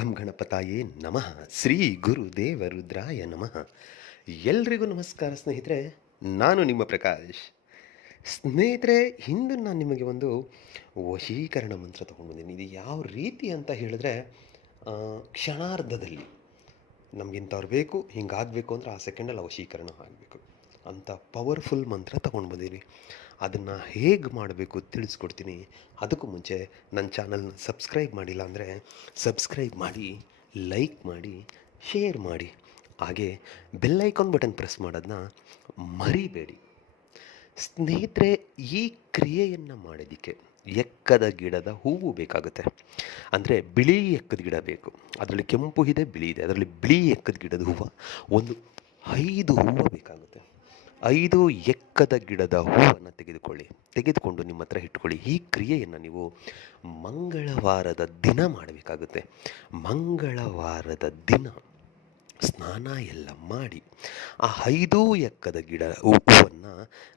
ಘಂ ಗಣಪತಾಯೇ ನಮಃ. ಶ್ರೀ ಗುರು ದೇವ ರುದ್ರಾಯ ನಮಃ. ಎಲ್ರಿಗೂ ನಮಸ್ಕಾರ ಸ್ನೇಹಿತರೆ. ನಾನು ನಿಮ್ಮ ಪ್ರಕಾಶ್. ಸ್ನೇಹಿತರೆ, ಇಂದು ನಾನು ನಿಮಗೆ ಒಂದು ವಶೀಕರಣ ಮಂತ್ರ ತೊಗೊಂಡು ಬಂದೀನಿ. ಇದು ಯಾವ ರೀತಿ ಅಂತ ಹೇಳಿದ್ರೆ, ಕ್ಷಣಾರ್ಧದಲ್ಲಿ ನಮಗಿಂಥವ್ರು ಬೇಕು, ಹಿಂಗಾಗಬೇಕು ಅಂದರೆ ಆ ಸೆಕೆಂಡಲ್ಲಿ ವಶೀಕರಣ ಆಗಬೇಕು ಅಂಥ ಪವರ್ಫುಲ್ ಮಂತ್ರ ತೊಗೊಂಡು ಬಂದೀನಿ. ಅದನ್ನು ಹೇಗೆ ಮಾಡಬೇಕು ತಿಳಿಸ್ಕೊಡ್ತೀನಿ. ಅದಕ್ಕೂ ಮುಂಚೆ ನನ್ನ ಚಾನಲ್ನ ಸಬ್ಸ್ಕ್ರೈಬ್ ಮಾಡಿಲ್ಲ ಅಂದರೆ ಸಬ್ಸ್ಕ್ರೈಬ್ ಮಾಡಿ, ಲೈಕ್ ಮಾಡಿ, ಶೇರ್ ಮಾಡಿ, ಹಾಗೆ ಬೆಲ್ಲೈಕಾನ್ ಬಟನ್ ಪ್ರೆಸ್ ಮಾಡೋದನ್ನ ಮರಿಬೇಡಿ. ಸ್ನೇಹಿತರೆ, ಈ ಕ್ರಿಯೆಯನ್ನು ಮಾಡೋದಕ್ಕೆ ಎಕ್ಕದ ಗಿಡದ ಹೂವು ಬೇಕಾಗುತ್ತೆ. ಅಂದರೆ ಬಿಳಿ ಎಕ್ಕದ ಗಿಡ ಬೇಕು. ಅದರಲ್ಲಿ ಕೆಂಪು ಇದೆ, ಬಿಳಿ ಇದೆ. ಅದರಲ್ಲಿ ಬಿಳಿ ಎಕ್ಕದ ಗಿಡದ ಹೂವು ಒಂದು 5 ಹೂವು ಬೇಕಾಗುತ್ತೆ. 5 ಎಕ್ಕದ ಗಿಡದ ಹೂವನ್ನು ತೆಗೆದುಕೊಂಡು ನಿಮ್ಮ ಹತ್ರ ಇಟ್ಕೊಳ್ಳಿ. ಈ ಕ್ರಿಯೆಯನ್ನು ನೀವು ಮಂಗಳವಾರದ ದಿನ ಮಾಡಬೇಕಾಗುತ್ತೆ. ಮಂಗಳವಾರದ ದಿನ ಸ್ನಾನ ಎಲ್ಲ ಮಾಡಿ ಆ 5 ಎಕ್ಕದ ಹೂವನ್ನು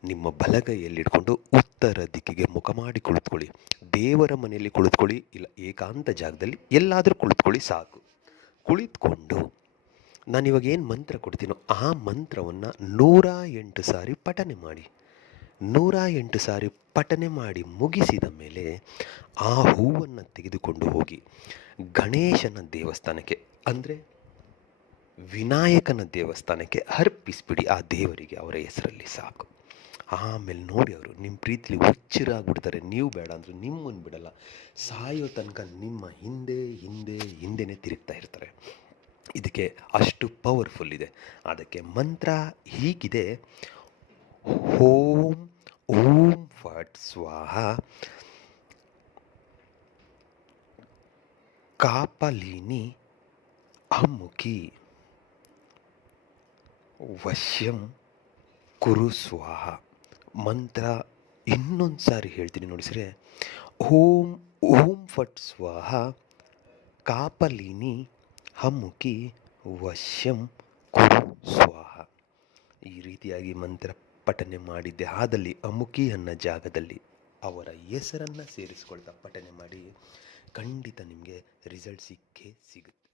ನಿಮ್ಮ ಬಲಗೈಯಲ್ಲಿಟ್ಕೊಂಡು ಉತ್ತರ ದಿಕ್ಕಿಗೆ ಮುಖ ಮಾಡಿ ಕುಳಿತುಕೊಳ್ಳಿ. ದೇವರ ಮನೆಯಲ್ಲಿ ಕುಳಿತುಕೊಳ್ಳಿ, ಇಲ್ಲ ಏಕಾಂತ ಜಾಗದಲ್ಲಿ ಎಲ್ಲಾದರೂ ಕುಳಿತುಕೊಳ್ಳಿ ಸಾಕು. ಕುಳಿತುಕೊಂಡು ನಾನಿವಾಗ ಏನು ಮಂತ್ರ ಕೊಡ್ತೀನೋ ಆ ಮಂತ್ರವನ್ನು 108 ಸಾರಿ ಪಠನೆ ಮಾಡಿ. 108 ಸಾರಿ ಪಠನೆ ಮಾಡಿ ಮುಗಿಸಿದ ಮೇಲೆ ಆ ಹೂವನ್ನು ತೆಗೆದುಕೊಂಡು ಹೋಗಿ ಗಣೇಶನ ದೇವಸ್ಥಾನಕ್ಕೆ, ಅಂದರೆ ವಿನಾಯಕನ ದೇವಸ್ಥಾನಕ್ಕೆ ಅರ್ಪಿಸ್ಬಿಡಿ. ಆ ದೇವರಿಗೆ ಅವರ ಹೆಸರಲ್ಲಿ ಸಾಕು. ಆಮೇಲೆ ನೋಡಿ, ಅವರು ನಿಮ್ಮ ಪ್ರೀತಿಲಿ ಹುಚ್ಚರಾಗ್ಬಿಡ್ತಾರೆ. ನೀವು ಬೇಡ ಅಂದರೆ ನಿಮ್ಮನ್ನು ಬಿಡಲ್ಲ. ಸಾಯೋ ತನಕ ನಿಮ್ಮ ಹಿಂದೆನೇ ತಿರುಗ್ತಾ ಇರ್ತಾರೆ. ಇದಕ್ಕೆ ಅಷ್ಟು ಪವರ್ಫುಲ್ ಇದೆ. ಅದಕ್ಕೆ ಮಂತ್ರ ಹೀಗಿದೆ: ಓಂ ಓಂ ಫಟ್ ಸ್ವಾಹ ಕಾಪಲಿನಿ ಅಮುಖಿ ವಶ್ಯಂ ಕುರು ಸ್ವಾಹ. ಮಂತ್ರ ಇನ್ನೊಂದು ಸಾರಿ ಹೇಳ್ತೀನಿ ನೋಡಿ ಸರಿ. ಓಂ ಓಂ ಫಟ್ ಸ್ವಾಹ ಕಾಪಲಿನಿ ಅಮುಖಿ ವಶ್ಯಂ ಕುರು ಸ್ವಾಹ. ಈ ರೀತಿಯಾಗಿ ಮಂತ್ರ ಪಠನೆ ಮಾಡಿದ್ದೆ ಆದಲ್ಲಿ ಅಮುಖಿ ಅನ್ನೋ ಜಾಗದಲ್ಲಿ ಅವರ ಹೆಸರನ್ನು ಸೇರಿಸ್ಕೊಳ್ತಾ ಪಠನೆ ಮಾಡಿ. ಖಂಡಿತ ನಿಮಗೆ ರಿಸಲ್ಟ್ ಸಿಕ್ಕೇ ಸಿಗುತ್ತೆ.